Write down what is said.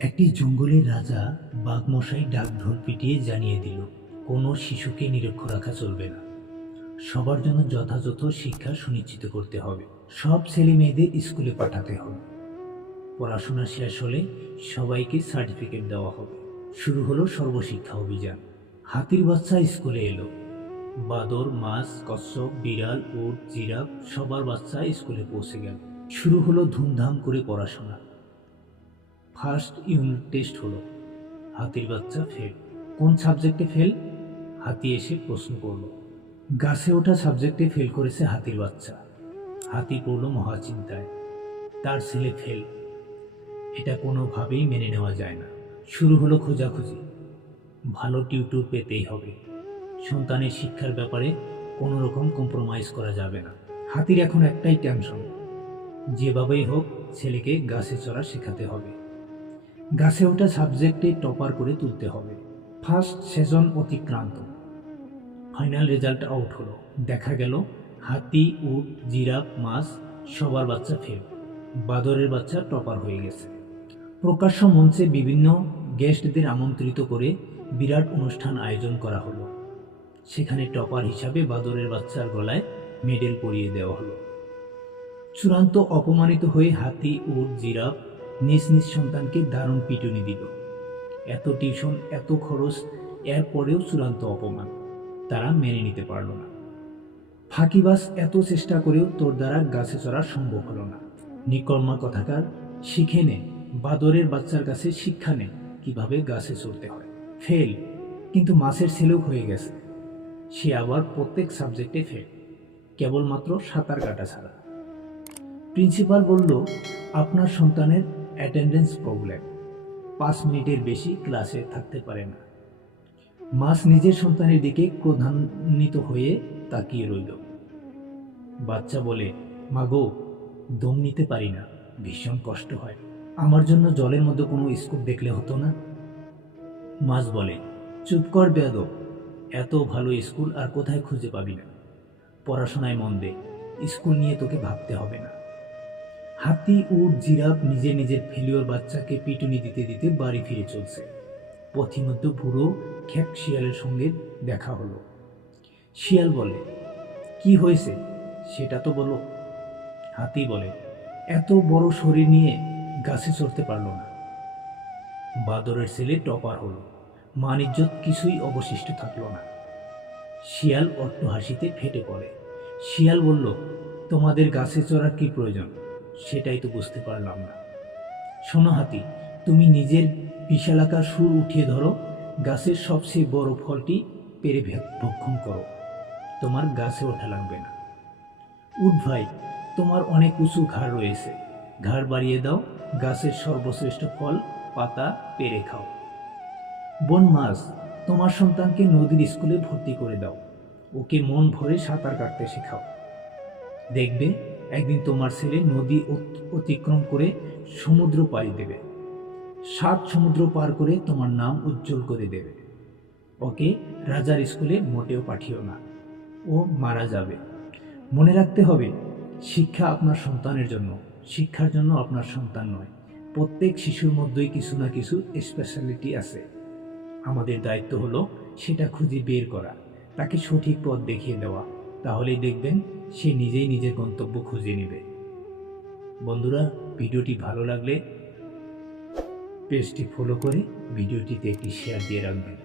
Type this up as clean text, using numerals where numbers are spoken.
একটি জঙ্গলের রাজা বাঘমশাই ডাকঢোল পিটিয়ে জানিয়ে দিল, কোনো শিশুকে নিরক্ষর রাখা চলবে না। সবার জন্য যথাযথ শিক্ষা সুনিশ্চিত করতে হবে। সব ছেলে মেয়েদের স্কুলে পাঠাতে হবে। পড়াশোনা শেষ হলে সবাইকে সার্টিফিকেট দেওয়া হবে। শুরু হলো সর্বশিক্ষা অভিযান। হাতির বাচ্চা স্কুলে এলো। বাদর, মাছ, কচ্ছপ, বিড়াল, উট, জিরাফ সবার বাচ্চা স্কুলে পৌঁছে গেল। শুরু হলো ধুমধাম করে পড়াশোনা। ফার্স্ট ইউনিট টেস্ট হলো। হাতির বাচ্চা ফেল। কোন সাবজেক্টে ফেল? হাতি এসে প্রশ্ন করল। গাছে ওঠা সাবজেক্টে ফেল করেছে হাতির বাচ্চা। হাতি পড়ল মহাচিন্তায়। তার ছেলে ফেল। এটা কোনোভাবেই মেনে নেওয়া যায় না। শুরু হলো খোঁজাখুঁজি। ভালো টিউটর পেতেই হবে। সন্তানের শিক্ষার ব্যাপারে কোনো রকম কম্প্রোমাইজ করা যাবে না। হাতির এখন একটাই টেনশন, যেভাবেই হোক ছেলেকে গাছে চড়া শেখাতে হবে। গাছে ওঠা সাবজেক্টে টপার করে তুলতে হবে। ফার্স্ট সেশন অতিক্রান্ত। ফাইনাল রেজাল্ট আউট হলো। দেখা গেল হাতি, উট, জিরাফ, মাছ সবার বাচ্চা ফেল। বাদরের বাচ্চা টপার হয়ে গেছে। প্রকাশ্য মঞ্চে বিভিন্ন গেস্টদের আমন্ত্রিত করে বিরাট অনুষ্ঠান আয়োজন করা হলো। সেখানে টপার হিসাবে বাদরের বাচ্চার গলায় মেডেল পরিয়ে দেওয়া হলো। চূড়ান্ত অপমানিত হয়ে হাতি, উট, জিরাফ নিজ নিজ সন্তানকে দারুণ পিটুনি দিল। এত টিউশন, এত খরচ, এরপরেও চূড়ান্ত অপমান। তারা মেনে নিতে পারল না। ফাঁকিবাজ, এত চেষ্টা করেও তোর দ্বারা গাছে চড়া সম্ভব হলো না। নিকর্মা কথাকার, শিখে নে। বাদরের বাচ্চার কাছে শিক্ষা নে কিভাবে গাছে চড়তে হয়। ফেল। কিন্তু মাছের ছেলেও হয়ে গেছে। সে আবার প্রত্যেক সাবজেক্টে ফেল, কেবলমাত্র সাঁতার কাটা ছাড়া। প্রিন্সিপাল বলল, আপনার সন্তানের অ্যাটেন্ডেন্স প্রবলেম, 5 মিনিটের বেশি ক্লাসে থাকতে পারে না। মাছ নিজের সন্তানের দিকে ক্রোধান্বিত হয়ে তাকিয়ে রইল। বাচ্চা বলে, মাগো, দম নিতে পারি না, ভীষণ কষ্ট হয়। আমার জন্য জলের মধ্যে কোনো স্কুপ দেখলে হতো না? মাছ বলে, চুপ কর বেয়াদব, এত ভালো স্কুল আর কোথায় খুঁজে পাবি না। পড়াশোনায় মন দে, স্কুল নিয়ে তোকে ভাবতে হবে না। হাতি, উট, জিরাফ নিজে নিজের ফেলিওর বাচ্চাকে পিটুনি দিতে দিতে বাড়ি ফিরে চলছে। পথিমধ্যে বুড়ো খ্যাক শিয়ালের সঙ্গে দেখা হলো। শিয়াল বলে, কি হয়েছে সেটা তো বলো। হাতি বলে, এত বড় শরীর নিয়ে গাছে চড়তে পারলো না। বাদরের ছেলে টপার হলো। মান ইজ্জত কিছুই অবশিষ্ট থাকলো না। শিয়াল অট্টহাসিতে ফেটে পড়ে। শিয়াল বলল, তোমাদের গাছে চড়ার কি প্রয়োজন সেটাই তো বুঝতে পারলাম না। শোনো হাতি, তুমি নিজের বিশালাকার সুর উঠিয়ে ধরো, গাছের সবচেয়ে বড় ফলটি পেরে ভক্ষণ করো, তোমার গাছে ওঠা লাগবে না। উঠ ভাই, তোমার অনেক উঁচু ঘাড় রয়েছে, ঘাড় বাড়িয়ে দাও, গাছের সর্বশ্রেষ্ঠ ফল পাতা পেরে খাও। বন মাছ, তোমার সন্তানকে নদীর স্কুলে ভর্তি করে দাও, ওকে মন ভরে সাঁতার কাটতে শেখাও। দেখবে একদিন তোমার ছেলে নদী অতিক্রম করে সমুদ্র পাড়ি দেবে, 7 সমুদ্র পার করে তোমার নাম উজ্জ্বল করে দেবে। ওকে রাজার স্কুলে মোটেও পাঠিও না, ও মারা যাবে। মনে রাখতে হবে, শিক্ষা আপনার সন্তানের জন্য, শিক্ষার জন্য আপনার সন্তান নয়। প্রত্যেক শিশুর মধ্যেই কিছু না কিছু স্পেশালিটি আছে। আমাদের দায়িত্ব হলো সেটা খুঁজে বের করা, তাকে সঠিক পথ দেখিয়ে দেওয়া। তাহলেই দেখবেন সে নিজেই নিজের গন্তব্য খুঁজে নেবে। বন্ধুরা, ভিডিওটি ভালো লাগলে পেজটি ফলো করে ভিডিওটিতে একটি শেয়ার দিয়ে রাখবেন।